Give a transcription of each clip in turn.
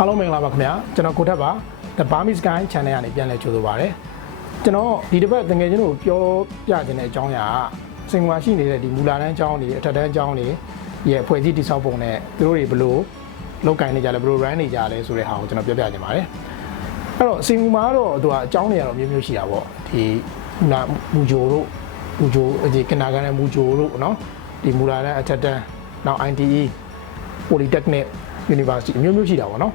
အားလုံးမင်္ဂလာပါခင်ဗျာကျွန်တော်ကိုထက်ပါ The Burmese Guy Channel ကနေပြန်လည်ကြိုဆိုပါရစေကျွန်တော်ဒီတစ်ပတ်တကယ်ချင်းတို့ပြောပြခြင်းတဲ့အကြောင်းအရာစင်ကွာရှိနေတဲ့ဒီမူလာတန်းအကြောင်းတွေအထက်တန်းအကြောင်းတွေရဲ့ဖွဲ့စည်းတည်ဆောက်ပုံနဲ့သူတို့တွေဘယ်လိုလုပ်ကိုင်နေကြလဲဘယ်လို run နေကြလဲဆိုတဲ့ဟာကိုကျွန်တော်ပြောပြခြင်းပါတယ်အဲ့တော့စင်ကွာတော့သူကအကြောင်းတွေကတော့မျိုးမျိုးရှိတာပေါ့ဒီမူဂျိုတို့မူဂျိုဒီကနာကန်နဲ့မူဂျိုတို့နော်ဒီမူလာတန်းအထက်တန်းနောက် ITE Polytechnic University မျိုးမျိုးရှိတာပေါ့နော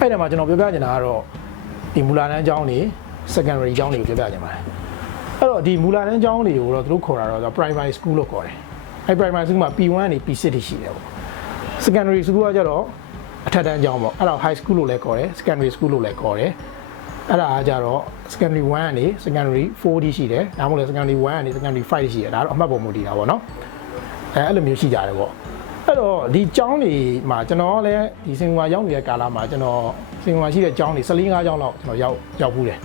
်အဲ့ဒါမှာကျွန်တော်ပြောပြချင်တာကတော့ဒီမူလာတန်းအကြောင်းတွေ secondary အကြောင်းတွေကိုပြောပြချင်ပါတယ်အဲ့တော့ဒီမူလာတန်းအကြောင်းတွေကိုတော့သူတို့ခေါ်တာတော့ primary school လို့ခေါ်တယ်အဲ့ primary school မှာ P1 နဲ့ P6 တွေရှိတယ်ပေါ့ secondary school ကကျတော့အထက်တန်းအကြောင်းပေါ့အဲ့တော့ high school လို့လည်းခေါ်တယ် secondary school လို့လည်းခေါ်တယ်အဲ့ဒါကကြတော့ secondary 1ကနေ secondary 4တိရှိတယ်ဒါမှမဟုတ်လည်း secondary 1ကနေ secondary 5တိရှိတယ်ဒါတော့အမှတ်ပုံမူတည်တာပေါ့နော်အဲ့လိုမျိုးရှိကြတယ်ပေါ့အဲ့တော့ဒီကျောင်းတွေမှာကျွန်တော်လည်းဒီစင်ကွာရောက်နေတဲ့ကာလမှာကျွန်တော်စင်ကွာရှိတဲ့ကျောင်းတွေ14 15ကျောင်းလောက်ကျွန်တော်ရောက်ဘူးတယ်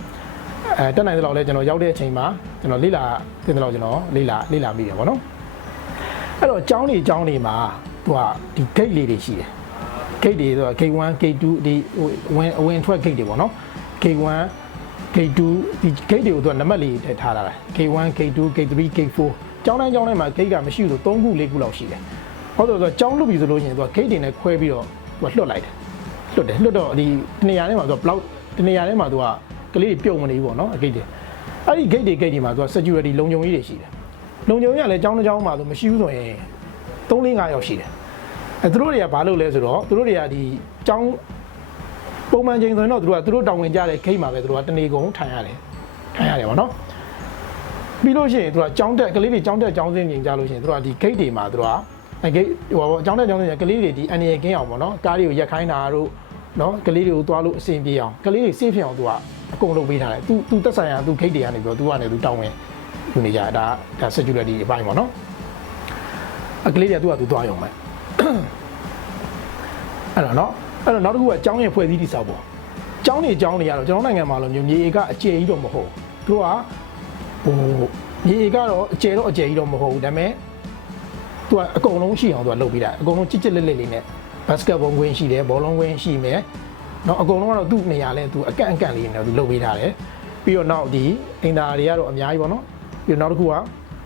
တက်နိုင်တဲ့လောက်လည်းကျွန်တော်ရောက်တဲ့အချိန်မှာကျွန်တော်လေ့လာတင်တဲ့လောက်ကျွန်တော်လေ့လာမိတယ်ပေါ့နော်အဲ့တော့ကျောင်းတွေမှာသူကဒီ gate လေးတွေရှိတယ် gate တွေဆိုတော့ gate 1 gate 2ဒီဝင်ထွက် gate တွေပေါ့နော် gate 1 gate 2ဒီ gate တွေကိုသူကနံပါတ်လေးထည့်ထားတာ gate 1 gate 2 gate 3 gate 4ကျောင်းတိုင်းမှာ gate ကမရှိဘူးဆို3ခု4ခုလောက်ရှိတယ်ဟုတ်တယ်ဆိုတော့ကျောင်းလွတ်ပြီဆိုလို့ရှိရင်သူက gate တွေနဲ့ခွဲပြီးတော့သူကလွတ်လိုက်တယ်လွတ်တော့ဒီနေရာထဲမှာသူကဘလောက်ဒီနေရာထဲမှာသူကကလေးတွေပြုံမနေဘူးပေါ့နော် gate တွေအဲ့ဒီ gate တွေမှာသူက security လုံခြုံရေးတွေရှိတယ်လုံခြုံရေးကလည်းကျောင်းတစ်ကျောင်းမှာသူမရှိဘူးဆိုရင်3 4 5ယောက်ရှိတယ်သူတို့တွေကဘာလုပ်လဲဆိုတော့သူတို့တွေကဒီကျောင်းပုံမှန်ချိန်ဆိုရင်တော့သူတို့တောင်းဝင်ကြတဲ့ gate မှာပဲသူတို့ကတနေကုန်ထိုင်ရတယ်ပေါ့နော်ပြီးလို့ရှိရင်သူကကျောင်းတက်ကလေးတွေကျောင်းတက်ကျောင်းစင်းပြင်ကြလို့ရှိရင်သူတို့ကဒီ gate တွေမှာသူတို့ကအဲ့ gate ဟိုအကြောင်းတဲ့ကလေးတွေဒီအန်ရကင်းအောင်ပေါ့နော်ကားတွေကိုရက်ခိုင်းတာတို့နော်ကလေးတွေကိုသွားလို့အဆင်ပြေအောင်ကလေးတွေ safe ဖြစ်အောင်သူကအကုန်လုပ်ပေးထားတယ်သူသက်ဆိုင်ရာသူ gate တွေကနေပြီးတော့သူကနေသူတောင်းဝင်ယူနေကြဒါ security အပိုင်းပေါ့နော်အကလေးတွေကသူသွားရုံပဲအဲ့တော့နောက်တစ်ခုကကျောင်းရဲ့ဖွဲ့စည်းတည်ဆောက်ပေါ့ကျောင်းတွေကတော့ကျွန်တော်နိုင်ငံမှာလို့မြေဧကအကျယ်ကြီးတော့မဟုတ်သူကဟိုမြေဧကတော့အကျယ်ကြီးတော့မဟုတ်ဘူးဒါပေမဲ့သူကအကုန်လုံးရှိအောင်သူကလုပ်ပေးတာအကုန်လုံးချစ်လက်လေးနဲ့ဘတ်စကတ်ဘောကွင်းရှိတယ်ဘောလုံးကွင်းရှိမယ်နော်အကုန်လုံးကတော့သူ့နေရာလဲသူအကန့်လေးနဲ့သူလုပ်ပေးထားတယ်ပြီးတော့နောက်ဒီအင်တာတွေကတော့အများကြီးပေါ့နော်ပြီးတော့နောက်တစ်ခုကအ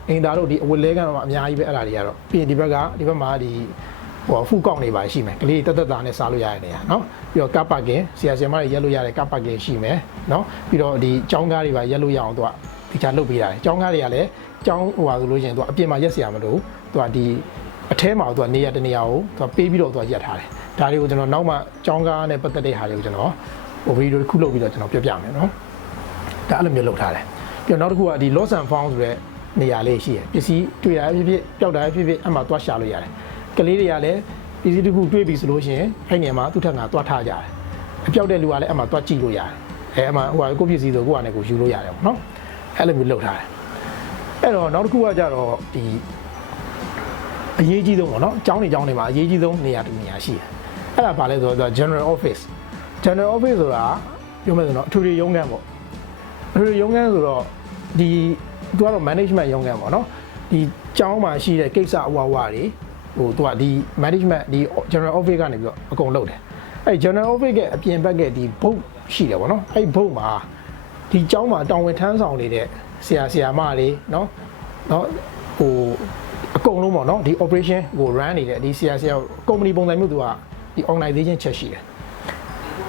င်တာတို့ဒီအဝတ်လဲကတော့အများကြီးပဲအဲ့ဒါတွေကတော့ပြီးရင်ဒီဘက်မှာဒီဟိုဖူးကောက်နေပါရှိမယ်ကလေးတက်တာနဲ့စားလို့ရတဲ့နေရာနော်ပြီးတော့ကားပါကင်ဆရာမတွေရက်လို့ရတဲ့ကားပါကင်ရှိမယ်နော်ပြီးတော့ဒီကျောင်းကားတွေပါရက်လို့ရအောင်သူကဒီချာလုပ်ပေးတာကျောင်းကားတွေကလည်းကျောင်းဟိုပါဆိုလို့ရှိရင်သူကအပြင်မှာရက်စရာမလိုသူကဒီအထဲမှာသူကနေရာတနေရာကိုသူကပေးပြီးတော့သူကရက်ထားတယ်ဒါတွေကိုကျွန်တော်နောက်မှကျောင်းကားနဲ့ပတ်သက်တဲ့ဟာတွေကိုကျွန်တော်ဗီဒီယိုတစ်ခုလုပ်ပြီးတော့ကျွန်တော်ပြပြမယ်နော်ဒါအဲ့လိုမျိုးလုပ်ထားတယ်ပြီးတော့နောက်တစ်ခုကဒီ lost and found ဆိုတဲ့နေရာလေးရှိတယ်ပစ္စည်းတွေ့တာဖြစ်ပျောက်တာဖြစ်အဲ့မှာသွားရှာလို့ရတယ်ကလေးတွေကလည်းပစ္စည်းတစ်ခုတွေ့ပြီဆိုလို့ရှိရင်အဲ့နေရာမှာသူ့ထက်ငါသွားထားကြတယ်အပျောက်တဲ့လူကလည်းအဲ့မှာသွားကြည့်လို့ရတယ်အဲ့မှာဟိုကိုပစ္စည်းဆိုကိုကလည်းကိုယူလို့ရတယ်ပေါ့နော်အဲ့လိုမျိုးလုပ်ထားတယ်အဲ့တော့နောက်တစ်ခုကကြတော့ဒီအရေးကြီးဆုံးပေါ့နော်ကျောင်းတွေမှာအရေးကြီးဆုံးနေရာတူနေရာရှိတယ်အဲ့ဒါဘာလဲဆိုတော့ general office ဆိုတာပြောမယ်ဆိုတော့အထွေထွေရုံးခန်းပေါ့အထွေထွေရုံးခန်းဆိုတော့ဒီသူကတော့ management ရုံးခန်းပေါ့နော်ဒီကျောင်းမှာရှိတဲ့ကိစ္စအဝဝတွေဟိုသူကဒီ management ဒီ general office ကနေပြီးတော့အကုန်လုပ်တယ်အဲ့ general office ကအပြင်ဘက်ကဒီ book ရှိတယ်ပေါ့နော်အဲ့ book မှာဒီကျောင်းမှာတောင်ဝင်ထမ်းဆောင်နေတဲ့ဆရာမတွေနော်ဟိုအကုန်လုံးပေါ့နော်ဒီ operation ကို run နေတဲ့ဒီဆရာ company ပုံစံမျိုးသူကဒီ organization ချက်ရှိတယ်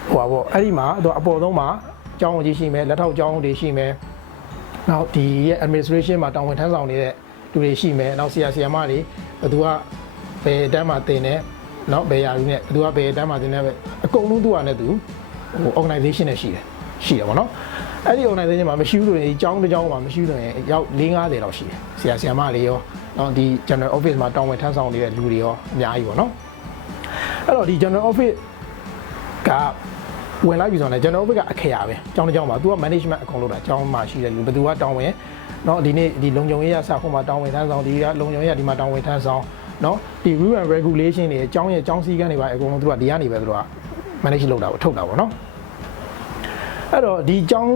ဟိုပါပေါ့အဲ့ဒီမှာသူအပေါ်ဆုံးမှာကျောင်းကြီးရှိမယ်လက်ထောက်ကျောင်းတွေရှိမယ်နောက်ဒီရဲ့ administration မှာတောင်ဝင်ထမ်းဆောင်နေတဲ့လူတွေရှိမယ်နောက်ဆရာမတွေသူကဘယ်တန်းမှာတင်တယ်နော်ဘယ်ရာလူနဲ့သူကဘယ်တန်းမှာတင်တယ်ပဲအကုန်လုံးသူကလည်းသူဟို organization နဲ့ရှိတယ်ပေါ့နော်အဲ့ဒီ organization မှာမရှိဘူးဆိုရင်ကျောင်းတစ်ကျောင်းမှာမရှိဘူးဆိုရင်ရောက်50လောက်ရှိတယ်ဆရာမတွေရောနော်ဒီ general office မှာတောင်းဝင်ထမ်းဆောင်နေတဲ့လူတွေရောအများကြီးပေါ့နော်အဲ့တော့ဒီ general office ကဝင်လိုက်ပြီဆိုတော့ general office ကအခရာပဲကျောင်းတစ်ကျောင်းမှာသူက management အကုန်လုပ်တာကျောင်းမှာရှိတဲ့လူဘယ်သူကတောင်းဝင်နော်ဒီနေ့ဒီလုံခြုံရေးရစခုမှာတောင်းဝင်ထမ်းဆောင်ဒီကလုံခြုံရေးရဒီမှာတောင်းဝင်ထမ်းဆောင်နော်ဒီ rule and regulation တွေအကြောင်းရဲ့အကြောင်းစည်းကမ်းတွေပါအကုန်လုံးသူကဒီကနေပဲသူက manage လုပ်တာပေါ့ထုတ်တာပေါ့နော်အဲ့တော့ဒီကျောင်း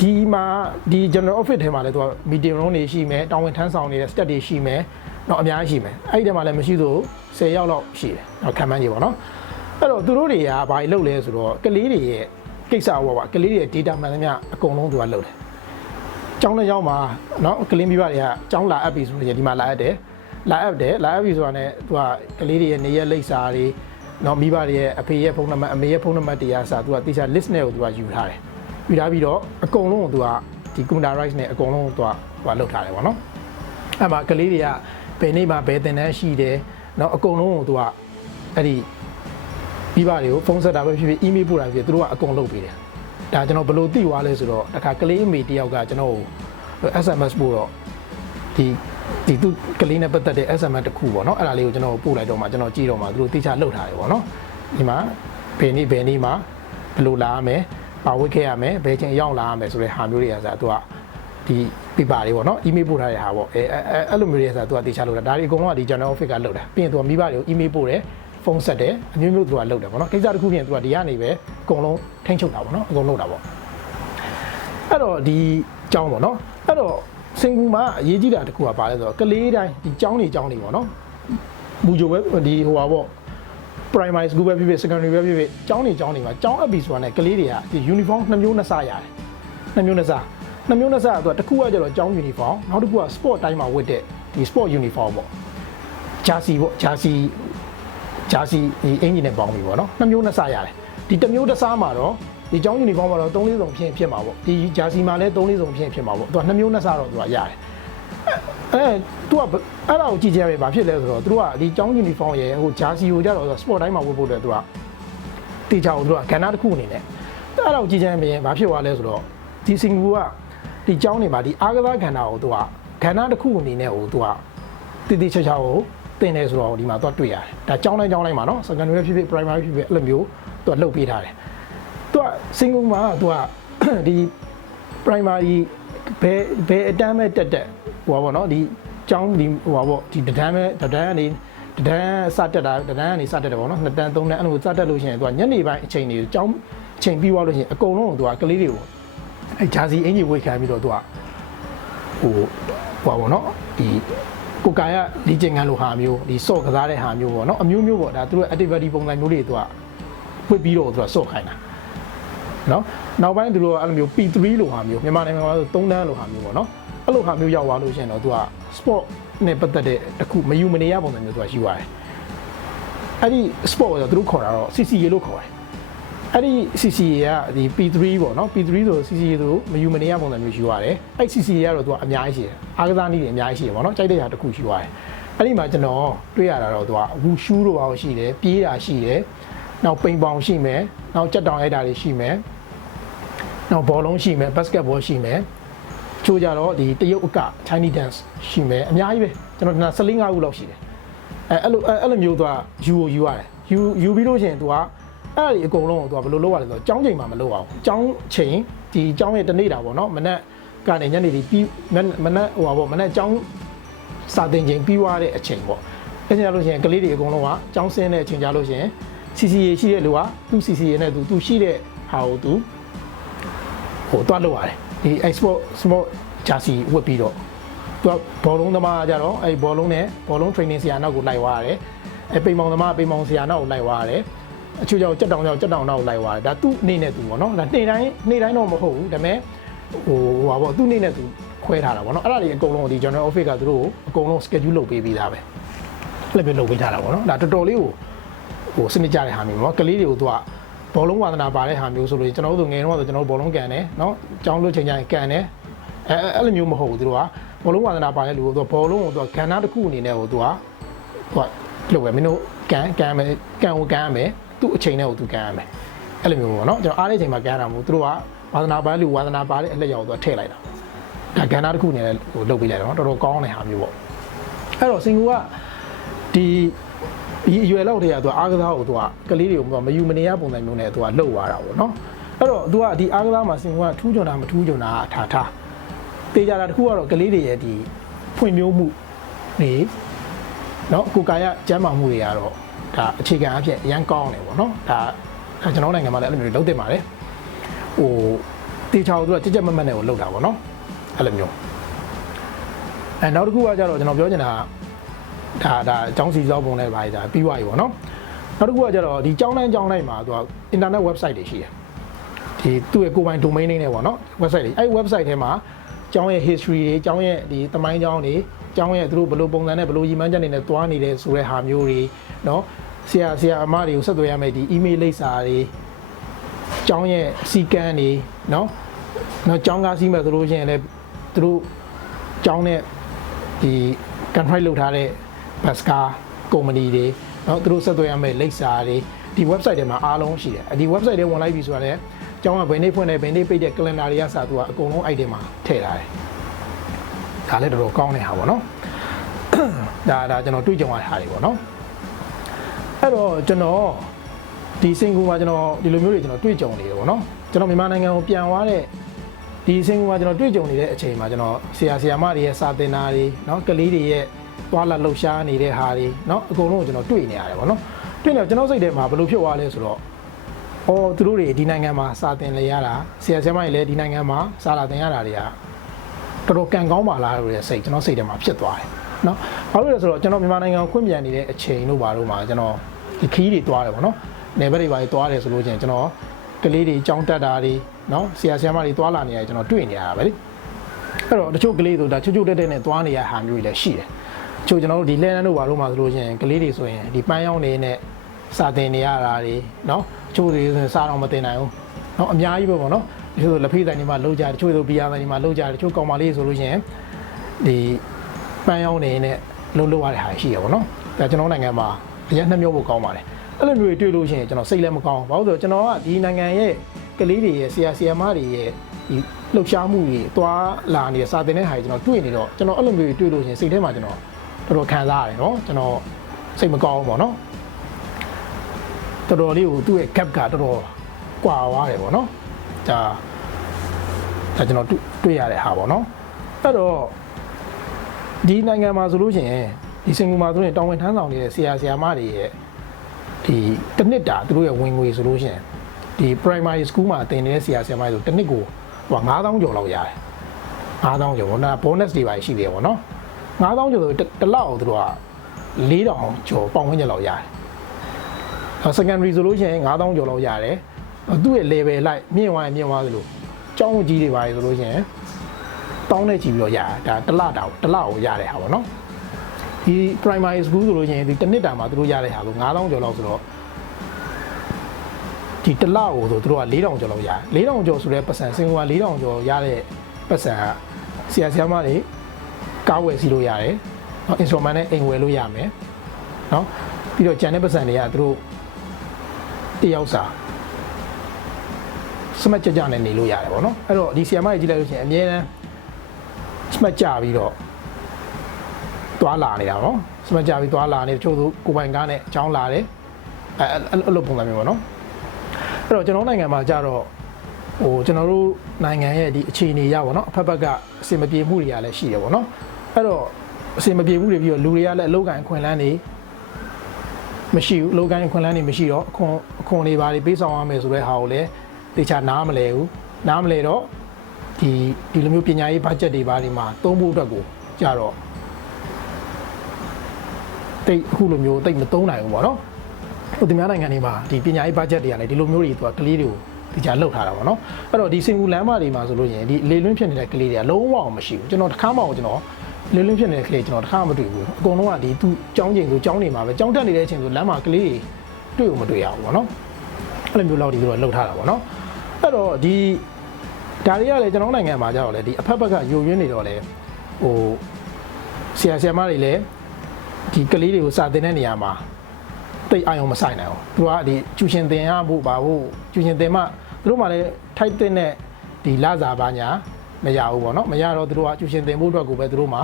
ဒီမှာဒီ general office ထဲမှာလည်းသူက meeting room တွေရှိမယ်တောင်းဝင်ထမ်းဆောင်နေတဲ့ stat တွေရှိမယ်တော့အများကြီးရှိမယ်အဲ့ဒီထဲမှာလည်းမရှိသလို10ယောက်လောက်ရှိတယ်တော့ခံမှန်းကြီးပေါ့နော်အဲ့ အဲ့တော့သူတို့တွေကဘာလုပ်လဲဆိုတော့ကလေးတွေရဲ့ကိစ္စဟောပါကလေးတွေရဲ့ data မှန်သမျှအကုန်လုံးသူကလုပ်တယ်ကျောင်းနဲ့ကျောင်းမှာเนาะကလေးမိဘတွေကကျောင်းလာအပ်ပြီဆိုရင်ဒီမှာလာအပ်တယ်လာအပ်ပြီဆိုတာနဲ့သူကကလေးတွေရဲ့နေရက်လိပ်စာတွေเนาะမိဘတွေရဲ့အဖေရဲ့ဖုန်းနံပါတ်အမေရဲ့ဖုန်းနံပါတ်တရားစာသူကတေချာ list နဲ့ကိုသူကယူထားတယ်ယူထားပြီးတော့အကုန်လုံးကိုသူကဒီ computerize နဲ့အကုန်လုံးသူကလုပ်ထားတယ်ပေါ့နော်အဲ့မှာကလေးတွေကဘယ်နေ့မှဘယ်တင်တန်းရှိတယ်เนาะအကုန်လုံးကိုသူကအဲ့ဒီမိဘတွေကိုဖုန်းဆက်တာပဲဖြစ်ဖြစ် email ပို့တာဖြစ်ဖြစ်သူတို့ကအကုန်လုပ်ပေးတယ်ဒါကျွန်တော်ဘယ်လိုသိသွားလဲဆိုတော့တခါကလေးအမေတယောက်ကကျွန်တော် SMS ပို့တော့ဒီသူကလေးနဲ့ပတ်သက်တဲ့ SMS တစ်ခုပေါ့နော်အဲ့ဒါလေးကိုကျွန်တော်ပို့လိုက်တော့မှကျွန်တော်ကြည့်တော့မှသူတို့တိကျလှုပ်ထားတယ်ပေါ့နော်ဒီမှာဘယ်နေ့မှာဘယ်လိုလာရမယ်ပါဝတ်ခဲ့ရမယ်ဘယ်ချိန်ရောက်လာရမယ်ဆိုတဲ့ဟာမျိုးတွေကဆိုသူကဒီ paper တွေပေါ့နော် email ပို့ထားတဲ့ဟာပေါ့အဲ့လိုမျိုးတွေဆိုသူကတိကျလှုပ်တာဒါတွေအကုန်လုံးကဒီ general office ကလှုပ်တာပြီးရင်သူကမိဘတွေကို email ပို့တယ်ဖုန်းဆက်တယ်အမျိုးမျိုးသူကလှုပ်တယ်ပေါ့နော်ကိစ္စတစ်ခုပြင်သူကဒီကနေပဲအကုန်လုံးထိန်းချုပ်တာပေါ့နော်အကုန်လုပ်တာပေါ့အဲ့တော့ဒီအကြောင်းပေါ့နော်အဲ့တော့စင်ကူမှာအရေးကြီးတာတစ်ခုကပါလဲဆိုတော့ကလေးတိုင်းဒီကျောင်းတွေပေါ့နော်မူကြိုပဲဒီဟိုပါပေါ့ primary school ပဲဖြစ်ဖြစ် secondary ပဲဖြစ်ဖြစ်ကျောင်းတွေမှာကျောင်းအပ်ပြီဆိုတာနဲ့ကလေးတွေကဒီ uniform 2 မျိုးနှစ်စရတယ်2 မျိုးနှစ်စဆိုတော့တစ်ခုကကျတော့ကျောင်း uniform နောက်တစ်ခုက sport တိုင်းမှာဝတ်တဲ့ဒီ sport uniform ပေါ့ jersey ပေါ့ jersey ဒီအင်ဂျင်နဲ့ပေါင်းပြီပေါ့နော်2 မျိုးနှစ်စရတယ်ဒီ1မျိုးတစ်စားမှာတော့ဒီကျောင်း uniform မှာတော့3 4စုံဖြစ်မှာပေါ့ဒီ jersey မှာလည်း3 4စုံဖြစ်မှာပေါ့သူက2 မျိုးနှစ်စတော့သူကရတယ်သူကအဲ့ဒါကိုကြည့်ကြရပဲဘာဖြစ်လဲဆိုတော့သူတို့ကဒီကျောင်း uniform ရဲ့ဟို jersey ကိုကြတော့ sport တိုင်းမှာဝတ်ဖို့အတွက်သူကတေချာကိုသူကကဏ္ဍတစ်ခုအနေနဲ့အဲ့ဒါကိုကြည့်ကြရရင်ဘာဖြစ်သွားလဲဆိုတော့ဒီစင်ကူကဒီကျောင်းတွေမှာဒီအားကစားကဏ္ဍကိုသူကကဏ္ဍတစ်ခုအနေနဲ့ဟိုသူကတိတိကျကျကိုတင်နေဆိုတော့ဒီမှာတော့တွေ့ရတယ်ဒါကျောင်းတိုင်းမှာနော် secondary ဖြစ်ဖြစ် primary ဖြစ်ဖြစ်အဲ့လိုမျိုးသူကလှုပ်ပေးထားတယ်သူကစင်ကူမှာသူကဒီ primary ဘယ်အတန်းပဲတက်ဟိုပါပေါ့နော်ဒီကျောင်းဒီဟိုပါပေါ့ဒီတန်းကနေစတက်တာတန်းကနေစတက်တယ်ပေါ့နော်2တန်း3တန်းအဲ့လိုစတက်လို့ရှိရင်သူကညနေပိုင်းအချိန်တွေကျောင်းအချိန်ပြီးသွားလို့ရှိရင်အကုန်လုံးသူကကလေးတွေကိုအဲ့ဂျာစီအင်ဂျီဝေးခံပြီးတော့သူကဟိုပါပေါ့နော်ဒီကိုကာရလေ့ကျင့်ခန်းလိုဟာမျိုးဒီစော့ကစားတဲ့ဟာမျိုးပေါ့နော်အမျိုးမျိုးပေါ့ဒါသူတို့ activity ပုံစံမျိုးတွေသူကဖွင့်ပြီးတော့သူကစော့ခိုင်းတာနော်နောက်ပိုင်းသူတို့ကအဲ့လိုမျိုး P3 လိုဟာမျိုးမြန်မာနိုင်ငံမှာဆို3တန်းလိုဟာမျိုးပေါ့နော်အဲ့လိုဟာမျိုးရောက်သွားလို့ရှိရင်တော့သူက sport နဲ့ပတ်သက်တဲ့တစ်ခုမယူမနေရပုံစံမျိုးသူကရှိသွားတယ်အဲ့ဒီ sport ကိုသူတို့ခေါ်တာတော့ CCA လို့ခေါ်တယ်အဲ့ဒီ CCA ကဒီ P3 ပေါ့နော် P3 ဆို CCA ဆိုမယူမနေရပုံစံမျိုးရှိသွားတယ်အဲ့ CCA ကတော့သူကအများကြီးရှိတယ်အားကစားနည်းတွေအများကြီးရှိတယ်ပေါ့နော်ကြိုက်တဲ့ဟာတစ်ခုရှိသွားတယ်အဲ့ဒီမှာကျွန်တော်တွေ့ရတာတော့သူကဝူရှူးတို့ပါရှိတယ်ပြေးတာရှိတယ်နောက်ပိန်ပေါင်ရှိမယ်နောက်ကြက်တောင်ရိုက်တာတွေရှိမယ်နောက်ဘောလုံးရှိမယ်ဘတ်စကတ်ဘောရှိမယ်ချိုးကြတော့ဒီတရုတ်အက Chinese dance ရှိမယ်အများကြီးပဲကျွန်တော်14 15ခုလောက်ရှိတယ်အဲ့လိုမျိုးသူကယူရတယ်ယူပြီးလို့ရှိရင်သူကအဲ့ဒီအကုန်လုံးကိုသူကဘယ်လိုလုပ်ရလဲဆိုတော့ကျောင်းချိန်မှာမလုပ်အောင်ကျောင်းချိန်ဒီကျောင်းရဲ့တနေ့တာပေါ့နော်မနက်ကနေညနေဒီပြီးမနက်ဟိုပါပေါ့မနက်ကျောင်းစာသင်ချိန်ပြီးသွားတဲ့အချိန်ပေါ့အဲ့ဒါလို့ရှိရင်ကလေးတွေအကုန်လုံးကကျောင်းဆင်းတဲ့အချိန်ကြလို့ရှိရင် CCA ရှိတဲ့လူကသူ့ CCA နဲ့သူရှိတဲ့ဟာကိုသူဟိုတွားလုပ်ရတယ်ဒီ export small jersey ဝတ်ပြီးတော့သူကဘောလုံးသမားကြတော့အဲ့ဘောလုံးနဲ့ဘောလုံး training ဆရာနောက်ကိုလိုက်သွားရတယ်အဲ့ပိန်ပေါင်သမားပိန်ပေါင်ဆရာနောက်ကိုလိုက်သွားရတယ်အချို့ကြောင့်ကြက်တောင်နောက်ကိုလိုက်သွားတယ်ဒါသူ့အနေနဲ့သူပေါ့နော်ဒါနေ့တိုင်းတော့မဟုတ်ဘူးဒါပေမဲ့ဟိုပါပေါ့သူ့အနေနဲ့သူခွဲထားတာပေါ့နော်အဲ့ဒါတွေအကုန်လုံးဒီ general office ကသူတို့အကုန်လုံး schedule လုပ်ပေးပြီးသားပဲအဲ့လိုပဲလုပ်ပေးထားတာပေါ့နော်ဒါတော်တော်လေးကိုဟိုစနစ်ကြတဲ့ဟာမျိုးပေါ့ကလေးတွေကိုသူကဘောလုံးဝါသနာပါတဲ့ဟာမျိုးဆိုလို့ကျွန်တော်တို့ငယ်တော့ဆိုကျွန်တော်တို့ဘောလုံးကန်တယ်နော်ကျောင်းလို့ချိန်တိုင်းကန်တယ်အဲ့လိုမျိုးမဟုတ်ဘူးသူတို့ကဘောလုံးဝါသနာပါတဲ့လူကိုသူကဘောလုံးကိုသူကကဏ္ဍတစ်ခုအနေနဲ့ကိုသူကလုပ်ပဲမင်းတို့ကန်မယ်သူ့အချိန်နဲ့ကိုသူကန်ရမယ်အဲ့လိုမျိုးပေါ့နော်ကျွန်တော်အားတဲ့ချိန်မှာကန်ရတာမဟုတ်သူတို့ကဝါသနာပါလူဝါသနာပါတဲ့အလက်ရောက်သူကထည့်လိုက်တာဒါကဏ္ဍတစ်ခုအနေနဲ့ဟိုလုပ်ပေးလိုက်တာနော်တော်တော်ကောင်းတဲ့ဟာမျိုးပေါ့အဲ့တော့စင်ကူကဒီအရွယ်လောက်တည်းကသူအားကစားကိုသူကကလေးတွေကိုမယူမနေရပုံစံမျိုးနဲ့သူကလှုပ်သွားတာပေါ့နော်အဲ့တော့သူကဒီအားကစားမှာစင်ကထူးချွန်တာမထူးချွန်တာအထားတေးကြတာတခုကတော့ကလေးတွေရဲ့ဒီဖွံ့ဖြိုးမှုနေနော်ကိုကာယကျန်းမာမှုတွေကတော့ဒါအခြေခံအဖြစ်အရန်ကောင်းတယ်ပေါ့နော်ဒါကျွန်တော်နိုင်ငံမှာလည်းအဲ့လိုမျိုးလုပ်တင်ပါတယ်ဟိုတေချာကိုသူကကြက်မတ်နဲ့ကိုလှုပ်တာပေါ့နော်အဲ့လိုမျိုးနောက်တစ်ခုကကြတော့ကျွန်တော်ပြောချင်တာဒါအကြောင်းစီစောပုံနဲ့ပါတာပြီးသွားပြီပေါ့နော် နောက်တစ်ခုကကျတော့ဒီကျောင်းတိုင်းမှာသူက internet website တွေရှိတယ်ဒီသူ့ရဲ့ကိုယ်ပိုင် domain name နဲ့ပေါ့နော် website တွေအဲ့ website ထဲမှာကျောင်းရဲ့ history တွေကျောင်းရဲ့ဒီသမိုင်းကျောင်းတွေကျောင်းရဲ့သူတို့ဘယ်လိုပုံစံနဲ့ဘယ်လိုရည်မှန်းချက်တွေနဲ့တွားနေတယ်ဆိုတဲ့ဟာမျိုးတွေနော်ဆရာအမတွေကိုဆက်သွယ်ရမယ်ဒီ email လိပ်စာတွေကျောင်းရဲ့စီကန်းတွေနော်ကျောင်းကားစီးမယ်ဆိုလို့ရှိရင်လည်းသူတို့ကျောင်းနဲ့ဒီ contract လုပ်ထားတဲ့ bus car company တွေနော်သူတို့ဆက်သွယ်ရမယ်လိပ်စာတွေဒီ website ထဲမှာအားလုံးရှိတယ်ဒီ website ထဲဝင်လိုက်ပြီဆိုတာလည်းကျောင်းကဘယ်နေ့ဖွင့်တယ်ဘယ်နေ့ပိတ်တဲ့ calendar တွေကစသူကအကုန်လုံးအဲ့ဒီမှာထည့်ထားတယ်ဒါလည်းတော်တော်ကောင်းတဲ့ဟာပေါ့နော်ဒါကျွန်တော်တွေ့ကြုံရတဲ့ဟာတွေပေါ့နော်အဲ့တော့ကျွန်တော်ဒီစင်ကူမှာကျွန်တော်ဒီလိုမျိုးတွေကျွန်တော်တွေ့ကြုံနေတယ်ပေါ့နော်ကျွန်တော်မြန်မာနိုင်ငံကိုပြန်သွားတဲ့ဒီစင်ကူမှာကျွန်တော်တွေ့ကြုံနေတဲ့အချိန်မှာကျွန်တော်ဆရာမတွေရဲ့စာသင်တာတွေเนาะကလေးတွေရဲ့တွားလာလှုပ်ရှားနေတဲ့ဟာတွေเนาะအကုန်လုံးကိုကျွန်တော်တွေ့နေရတယ်ပေါ့နော်တွေ့နေတော့ကျွန်တော်စိတ်ထဲမှာဘယ်လိုဖြစ်သွားလဲဆိုတော့သူတို့တွေဒီနိုင်ငံမှာစာသင်လေရတာဆရာမတွေလည်းဒီနိုင်ငံမှာစာလာသင်ရတာတွေကတော်တော်ကံကောင်းပါလားလို့ရဲ့စိတ်ကျွန်တော်စိတ်ထဲမှာဖြစ်သွားတယ်เนาะဘာလို့လဲဆိုတော့ကျွန်တော်မြန်မာနိုင်ငံကိုခွင့်ပြန်နေတဲ့အချိန်တို့ဘာလို့မှကျွန်တော်ဒီခီးတွေတွားတယ်ပေါ့နော်နယ်ဘက်တွေပါတွားတယ်ဆိုလို့ချင်းကျွန်တော်ကလေးတွေကြောင်းတက်တာတွေเนาะဆရာမတွေတွားလာနေရတယ်ကျွန်တော်တွေ့နေရတာပဲလေအဲ့တော့တချို့ကလေးတို့ဒါချို့တက်နဲ့တွားနေရဟာမျိုးတွေလည်းရှိတယ်ချို့ကျွန်တော်တို့ဒီလဲလန်းတို့ဘာလို့မှဆိုလို့ချင်းကလေးတွေဆိုရင်ဒီပန်းရောင်းနေနဲ့စာသင်နေရတာတွေเนาะချို့တွေဆိုရင်စာတော့မသင်နိုင်ဘူးเนาะအများကြီးပဲပေါ့နော်တချို့လက်ဖေးဆိုင်တွေမှာလှုပ်ကြတယ်တချို့တို့ဘီယာဆိုင်တွေမှာလှုပ်ကြတယ်တချို့ကောင်မလေးဆိုလို့ချင်းဒီပန်းရောင်းနေနဲ့လှုပ်ရတဲ့ဟာရှိရပေါ့နော်ဒါကျွန်တော်နိုင်ငံမှာအရင်နှမျိုးဖို့ကောင်းပါတယ်အဲ့လိုမျိုးတွေ့လို့ရှိရင်ကျွန်တော်စိတ်လည်းမကောင်းဘာလို့ဆိုတော့ကျွန်တော်ကဒီနိုင်ငံရဲ့ကလေးတွေရဲ့ဆရာမတွေရဲ့ဒီလှုပ်ရှားမှုတွေတွားလာနေတဲ့စာသင်တဲ့ဟာတွေကျွန်တော်တွေ့နေတော့ကျွန်တော်အဲ့လိုမျိုးတွေ့လို့ရှိရင်စိတ်ထဲမှာကျွန်တော်တော်တော်ခံစားရတယ်နော်ကျွန်တော်စိတ်မကောင်းဘူးပေါ့နော်တော်တော်လေးကိုသူ့ရဲ့ gap ကတော်တော်ကွာသွားတယ်ပေါ့နော်ဒါကျွန်တော်တွေ့ရတဲ့ဟာပေါ့နော်အဲ့တော့ဒီနိုင်ငံမှာဆိုလို့ရှိရင်ဒီစင်ကူမှာဆိုရင်တောင်ဝင်ထမ်းဆောင်နေတဲ့ဆရာမတွေရဲ့ဒီတစ်နှစ်တာသူတို့ရဲ့ဝင်ငွေဆိုလို့ရှိရင်ဒီ primary school မှာသင်နေတဲ့ဆရာမတွေဆိုတစ်နှစ်ကို9000ကျော်လောက်ရတယ်9000ကျော်နော် bonus တွေပါရှိတယ်ပေါ့နော်9000ကျော်ဆိုတစ်လောက်သူတို့က4000ကျော်ပေါင်ဝန်းကျင်လောက်ရတယ် secondary ဆိုလို့ရှိရင်9000ကျော်လောက်ရတယ်သူ့ရဲ့ level လိုက်မြင့်သွားသလိုကျောင်းကြီးတွေပါဆိုလို့ရှိရင်တောင်းနဲ့ကြည့်ပြီးတော့ရတယ်ဒါတစ်လကိုရတဲ့ဟာပေါ့နော်ဒီ primary school ဆိုလို့ရှိရင်ဒီတစ်နှစ်တာမှာသူတို့ရတဲ့ဟာဆို9000ကျော်လောက်ဆိုတော့ဒီတစ်လကိုဆိုသူတို့က4000ကျော်လောက်ရတယ်4000ကျော်ဆိုတဲ့ပတ်စံစင်ကူက4000ကျော်ရတဲ့ပတ်စံကဆရာမတွေကားဝယ်စီလို့ရတယ်เนาะ instrument နဲ့အိမ်ဝယ်လို့ရမယ်เนาะပြီးတော့ကျန်တဲ့ပတ်စံတွေကသူတို့တယောက်စာစမတ်ကြနဲ့နေလို့ရတယ်ပေါ့နော်အဲ့တော့ဒီဆီယမ်မကြီးကြည့်လိုက်လို့ရှိရင်အများအားစမတ်ကြပြီးတော့တွားလာနေတာနော်စမတ်ကြပြီးတွားလာနေတချို့သူကိုပိုင်ကားနဲ့အချောင်းလာတယ်အဲ့လိုပုံစံမျိုးပေါ့နော်အဲ့တော့ကျွန်တော်နိုင်ငံမှာကြတော့ကျွန်တော်တို့နိုင်ငံရဲ့ဒီအခြေအနေရပေါ့နော်အဖက်ဖက်ကအစင်မပြေမှုတွေကလည်းရှိတယ်ပေါ့နော်အဲ့တော့အစင်မပြေမှုတွေပြီးတော့လူတွေကလည်းအလုပ်ကိုင်အခွင့်အလမ်းတွေမရှိဘူးအလုပ်ကိုင်အခွင့်အလမ်းတွေမရှိတော့အခွန်တွေပါပေးဆောင်ရမယ်ဆိုတဲ့ဟာကိုလည်းတေချာနားမလဲတော့ဒီလိုမျိုးပညာရေးဘတ်ဂျက်တွေပါဒီမှာသုံးဖို့အတွက်ကိုကြတော့တိတ်အခုလိုမျိုးတိတ်မသုံးနိုင်ဘူးပေါ့နော်ဟိုဒီများနိုင်ငံတွေမှာဒီပညာရေးဘတ်ဂျက်တွေကလည်းဒီလိုမျိုးတွေသူကကလေးတွေကိုတေချာလှုပ်ထားတာပေါ့နော်အဲ့တော့ဒီစင်ကူလမ်းမတွေမှာဆိုလို့ရင်ဒီလေလွင့်ဖြစ်နေတဲ့ကလေးတွေကလုံးဝမရှိဘူးကျွန်တော်တစ်ခါမှကျွန်တော်လေလွင့်ဖြစ်နေတဲ့ကလေးကျွန်တော်တစ်ခါမှမတွေ့ဘူးအကုန်လုံးကဒီသူ့ကျောင်းချိန်ဆိုကျောင်းနေမှာပဲကျောင်းတက်နေတဲ့အချိန်ဆိုလမ်းမှာကလေးတွေတွေ့လို့မတွေ့ရဘူးပေါ့နော်အဲ့လိုမျိုးလောက်ဒီလိုလှုပ်ထားတာပေါ့နော်အဲ့တော့ဒီဒါတွေကလည်းကျွန်တော်နိုင်ငံမှာကြတော့လေဒီအဖက်ဖက်ကယိုရင်းနေတော့လေဟိုဆရာမတွေလည်းဒီကလေးတွေကိုစာသင်တဲ့နေရာမှာတိတ်အာရုံမဆိုင်နိုင်ဘူးသူကဒီကျူရှင်သင်ရဖို့ပါဖို့ကျူရှင်သင်မှသူတို့မှလည်းထိုက်တဲ့ဒီလစာပါညာမရဘူးပေါ့နော်မရတော့သူတို့ကကျူရှင်သင်ဖို့အတွက်ကိုပဲသူတို့မှ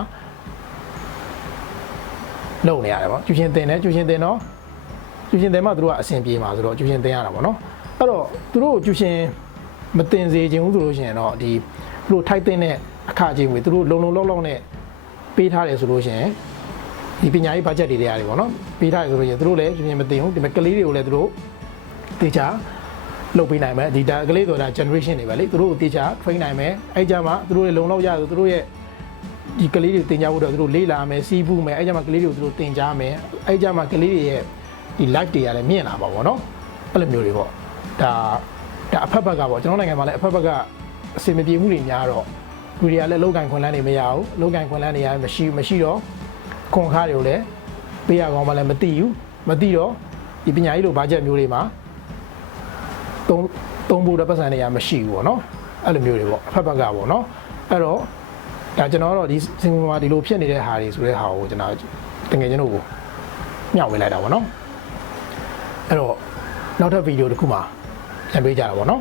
လုပ်နေရတယ်ပေါ့ကျူရှင်သင်တော့ကျူရှင်သင်မှသူတို့ကအဆင်ပြေမှာဆိုတော့ကျူရှင်သင်ရတာပေါ့နော်အဲ့တော့သူတို့ကျူရှင်မတင်စေချင်ဘူးဆိုလို့ရှိရင်တော့ဒီသူတို့ထိုက်တဲ့အခကြေးငွေသူတို့လုံလောက်နဲ့ပေးထားတယ်ဆိုလို့ရှိရင်ဒီပညာရေးဘတ်ဂျက်တွေရတယ်ပေါ့နော်ပေးထားတယ်ဆိုလို့ရှိရင်သူတို့လည်းပြင်မတင်ဘူးဒီမဲ့ကလေးတွေကိုလည်းသူတို့တေချာလုပ်ပေးနိုင်မယ်ဒီဒါကလေးဆိုတာ generation တွေပဲလေသူတို့ကိုတေချာ train နိုင်မယ်အဲ့ကြမှာသူတို့တွေလုံလောက်ရဆိုသူတို့ရဲ့ဒီကလေးတွေတင်ကြဖို့တော့သူတို့လေးလာမယ်စီးပူးမယ်အဲ့ကြမှာကလေးတွေကိုသူတို့တင်ကြမယ်အဲ့ကြမှာကလေးတွေရဲ့ ဒီ live တွေကလည်းမြင့်လာပါဘောเนาะအဲ့လိုမျိုးတွေပေါ့ဒါအဖက်ဘက်ကပေါ့ကျွန်တော်နိုင်ငံမှာလည်းအဖက်ဘက်ကအစီအမပြေမှုတွေများတော့လူတွေကလည်းလောက်ကန်ခွန်လန်းတွေမရဘူးလောက်ကန်ခွန်လန်းတွေမရှိတော့ခွန်ခါတွေကိုလည်းပေးရကောင်းမှလည်းမသိတော့ဒီပညာရေးလိုဘာချက်မျိုးတွေမှာသုံးဖို့တဲ့ပတ်စံတွေကမရှိဘူးပေါ့နော်အဲ့လိုမျိုးတွေပေါ့အဖက်ဘက်ကပေါ့နော်အဲ့တော့ဒါကျွန်တော်ကတော့ဒီစင်ကာပူမှာဒီလိုဖြစ်နေတဲ့ဟာတွေဆိုတဲ့ဟာကိုကျွန်တော်တကယ်ကျွန်တော်ကိုမျှဝေလိုက်တာပေါ့နော်အဲ့တော့နောက်ထပ်ဗီဒီယိုတစ်ခုမှာပြန်ပေးကြတာပေါ့နော်